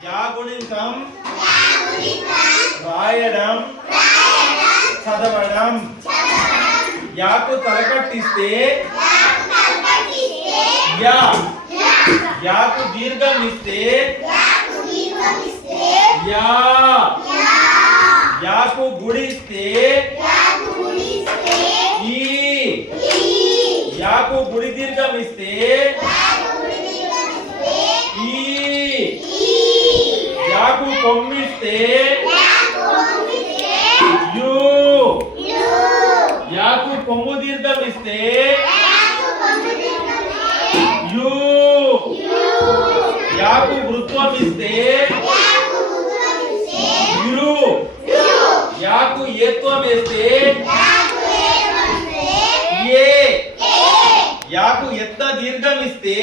Yeah గుణింతం రాయడం చదవడం యాకు తలకట్టిస్తే yeah యాకు దీర్ఘం ఇస్తే యా యాకు గుడిస్తే ఈ యాకు గుడి దీర్ఘం ఇస్తే యాకు కొమ్మిస్తే యు. యాకు కొమ్ము దీర్ఘం ఇస్తే యు. యాకు వృత్వం ఇస్తే యు. యాకు ఏత్వం వేస్తే ఏ. యాకు ఎత్త దీర్ఘం ఇస్తే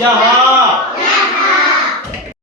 যাহা